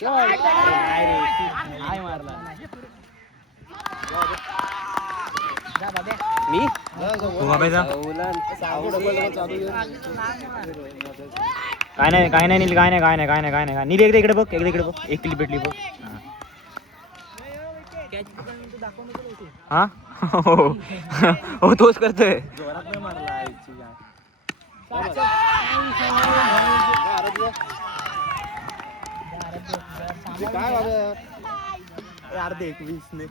मी काय नाही काय नाही नील काय नाही काय नाही काय नाही काय नाही नील एकदा इकडे बघ एकदा इकडे बघ एक क्लिप भेटली बघ हा हो तोच करतोय अर्धे 21 ने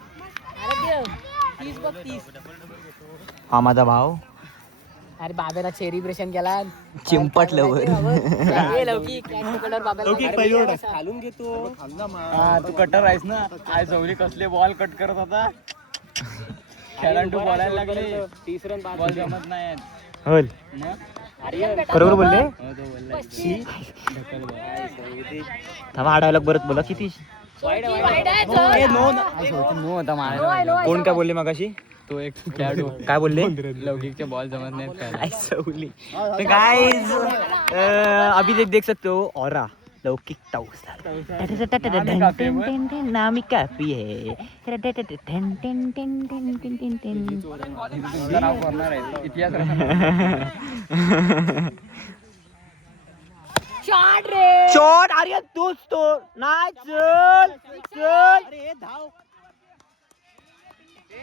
हा माझा भाव अरे बाबेला सेलिब्रेशन केला चिंपटलं खालून घेतो तू कटर आहेस ना आज जवली कसले बॉल कट करत होता खेळाडू बोलायला लागले 30 रन बॉल जमत नाही होल बरोबर बोलले थांबा हा डायलॉग परत बोला किती कोण काय बोलले मगाशी तो एक खेळाडू काय बोलले लौकिकचे बॉल जमत नाहीत काय अभी देख सकते हो औरा लौकिक टाउस नामी काफी है शॉट अरे तूच तो नाही चल चल अरे धाव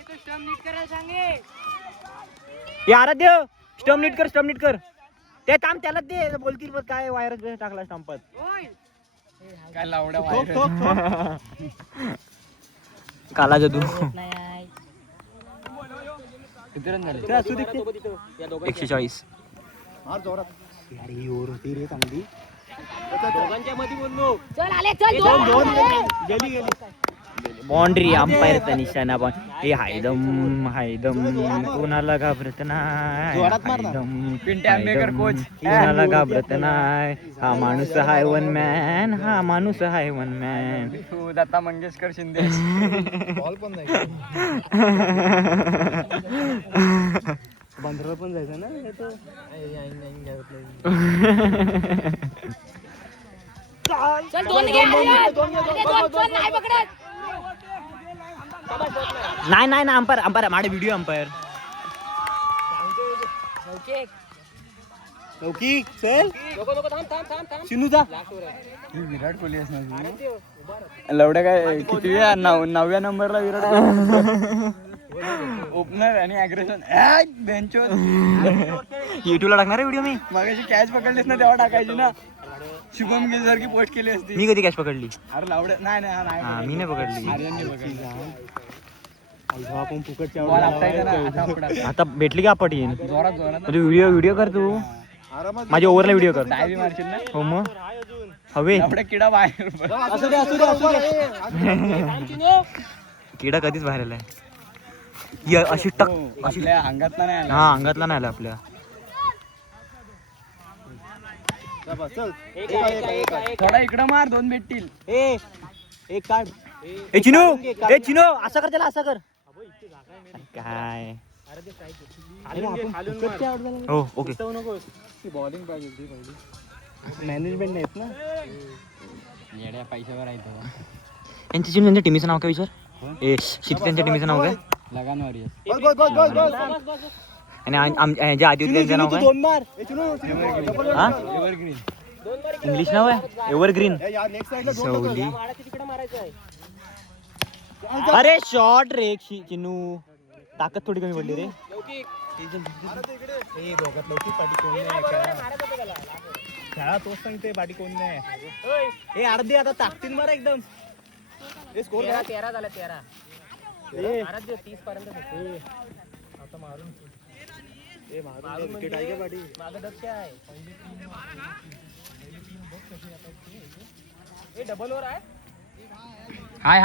तो स्टंप नीट करायला सांगे यार दे स्टंप नीट कर ते काम त्याला दे बोलतील बघ काय व्हायरस टाकला स्टंपात काय लावड्या व्हायरस काला जादू किती रन झाले 140 मार जोरात यार योर होती रे चांगली दोघांच्या मध्ये बोललो चल आले चल दोन गेली बाउंड्री अंपायरचा निशाणा पण हे हायदम कोणाला घाबरत नाही कोणाला घाबरत नाही हा माणूस हाय वन मॅन लता मंगेशकर शिंदे बॉल पण नाही बंदर पण जायचं ना चल दोन नाही पकडत नाही ना अंपायर माडे व्हिडिओ अंपायर लौकिक चल थांब शिनूचा विराट कोहली असणार लवड्या काय किती 9व्या नंबरला विराट ओपनर आणि अग्रेशन बेंचवर युट्यूबला टाकणार आहे व्हिडिओ मी मागाशी कॅच पकडलीस ना तेव्हा टाकायची ना शुभम गिल सारखी पोस्ट केली असती मी कधी कॅच पकडली अरे लावड्या नाही मी नाही पकडली आपण फुकट आता भेटली का आपट येईन व्हिडिओ कर तू माझ्या ओव्हरला व्हिडिओ कर हो मग हवे किडा बाहेर किडा कधीच बाहेर आलाय अशी टक अशी अंगातला नाही हा अंगातला नाही आला आपल्या थोडा इकडं मार 2 भेटतील एक काढ चिनो असं कर त्याला असं कर काय हो ओके बॉलिंग पाहिजे मॅनेजमेंट नाहीत ना येड्या पैशावर आहे यांच्या चिनो त्यांच्या टीमचं नाव काय विचार शिती त्यांच्या टीमचं नाव काय लगान वॉरियर्स आणि ज्या आधी होती त्यांचं नाव काय इंग्लिश नाव आहे एव्हरग्रीन सवली अरे शॉर्ट रे चिनू ताकद थोडी कमी पडली रे खेळा तोच सांगते पाठी कोण नाही हे अर्धे आता ताकतीन मारा एकदम स्कोर 13 झाला 13 30 पर्यंत आता मारून विकेट आहे का पाठी मागं दक्ष आहे हे डबल ओव्हर आहे हाय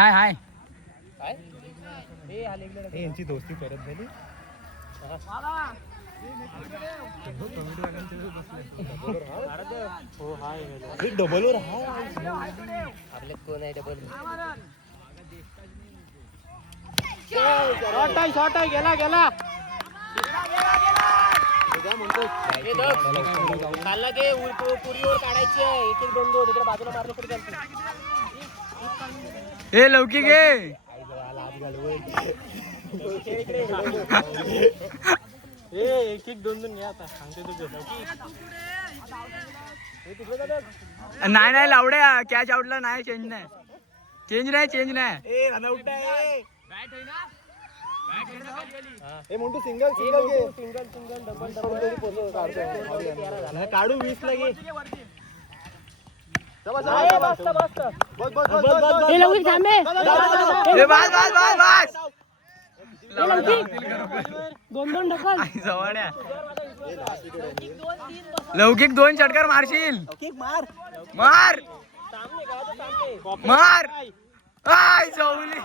काय हे यांची दोस्ती परत झाली डबल ओव्हर आपले कोण आहे डबल शॉट आहे गेला खाल्ला की पुरीवर काढायची आहे 1-1 2-2 तिकडे बाजूला मारलं पुढे चालते हे लौकिक आहे. एक एक दोन दोन घ्या आता सांगते तुझं नाही नाही लावड्या कॅच आउटला नाही चेंज नाही चेंज नाही चेंज नाही. काढू 20 ला घे. हे लवकिक थांबे. हे बस बस बस बस हे लवकिक. दोन दोन ढकल. आई जवळ्या लौकिक 2 षटकार मारशील. मार मार आय जवली.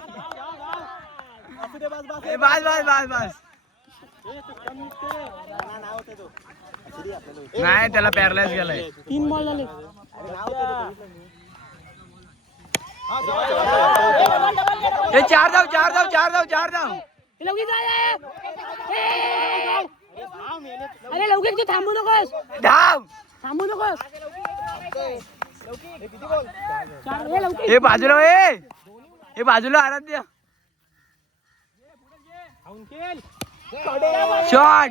ए बस बस बस बस नाही त्याला पॅरलाइज गेलाय. 3 बॉल झाले. हे 4 धाव 4 धाव 4 धाव 4 धाव. हे लवकिक झाले. अरे लवकिक तू थांबू नकोस. धाव थांबू नकोस. हे लवकिक. हे बाजूला हे बाजूला आराध्य शॉट